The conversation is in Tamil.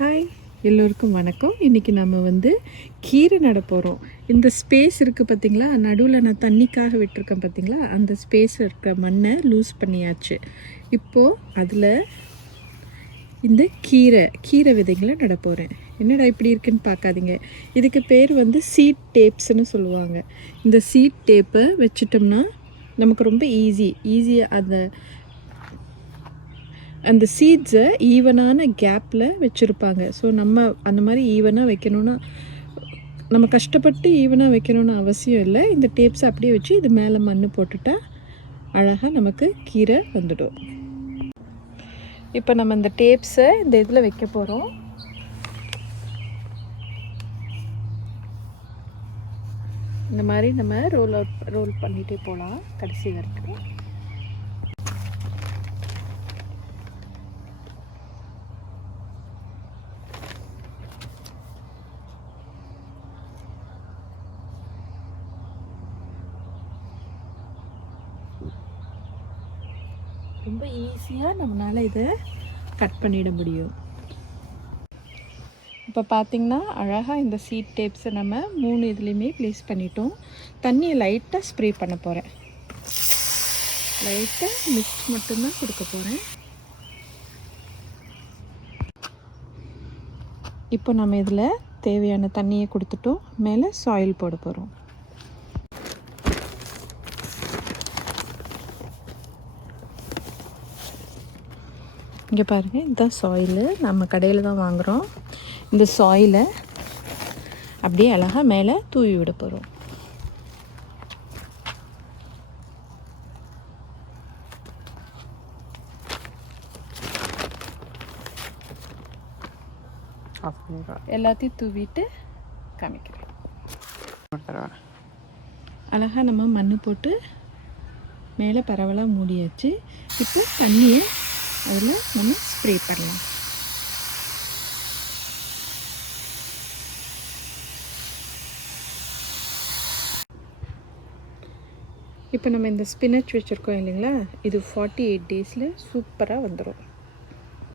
ஹாய் எல்லோருக்கும் வணக்கம். இன்றைக்கி நம்ம வந்து கீரை நட போகிறோம் இந்த ஸ்பேஸ் இருக்குது பார்த்தீங்களா நடுவில் நான் தண்ணிக்காக விட்டுருக்கேன் பார்த்தீங்களா அந்த ஸ்பேஸ் இருக்கிற மண்ணை லூஸ் பண்ணியாச்சு. இப்போது அதில் இந்த கீரை கீரை விதைகளை நட போகிறேன் என்னடா இப்படி இருக்குன்னு பார்க்காதீங்க. இதுக்கு பேர் வந்து சீட் டேப்ஸ்னு சொல்லுவாங்க. இந்த சீட் டேப்பை வச்சுட்டோம்னா நமக்கு ரொம்ப ஈஸி ஈஸியாக அந்த அந்த சீட்ஸை ஈவனான கேப்பில் வச்சுருப்பாங்க. ஸோ நம்ம அந்த மாதிரி ஈவனாக வைக்கணும்னா நம்ம கஷ்டப்பட்டு ஈவனாக வைக்கணும்னு அவசியம் இல்லை. இந்த டேப்ஸை அப்படியே வச்சு இது மேலே மண் போட்டுட்டா அழகாக நமக்கு கீரை வந்துடும். இப்போ நம்ம இந்த டேப்ஸை இந்த இதில் வைக்க போகிறோம் இந்த மாதிரி நம்ம ரோல் அவுட் ரோல் பண்ணிகிட்டே போகலாம் கடைசி வரைக்கும் ரொம்ப ஈஸியாக நம்மளால் இதை கட் பண்ணிட முடியும். இப்போ பார்த்திங்கன்னா அழகாக இந்த சீட் டேப்ஸை நம்ம மூணு இதுலேயுமே ப்ளேஸ் பண்ணிட்டோம். தண்ணியை லைட்டாக ஸ்ப்ரே பண்ண போகிறேன் லைட்டாக மிக்ஸ் மட்டும்தான் கொடுக்க போகிறேன் இப்போ நம்ம இதில் தேவையான தண்ணியை கொடுத்துட்டோம். மேலே சாயில் போட போகிறோம் இங்கே பாருங்கள் இதுதான் சாயிலு நம்ம கடையில் தான் வாங்குகிறோம் இந்த சாயிலை அப்படியே அழகாக மேலே தூவி விட போகிறோம் எல்லாத்தையும் தூவிட்டு காமிக்கிறேன். அழகாக நம்ம மண் போட்டு மேலே பரவலாக மூடியாச்சு. இப்போ தண்ணியை அதில் நம்ம ஸ்ப்ரே பண்ணலாம். இப்போ நம்ம இந்த ஸ்பினச் வச்சுருக்கோம் இல்லைங்களா? இது ஃபார்ட்டி எயிட் டேஸில் சூப்பராக வந்துடும்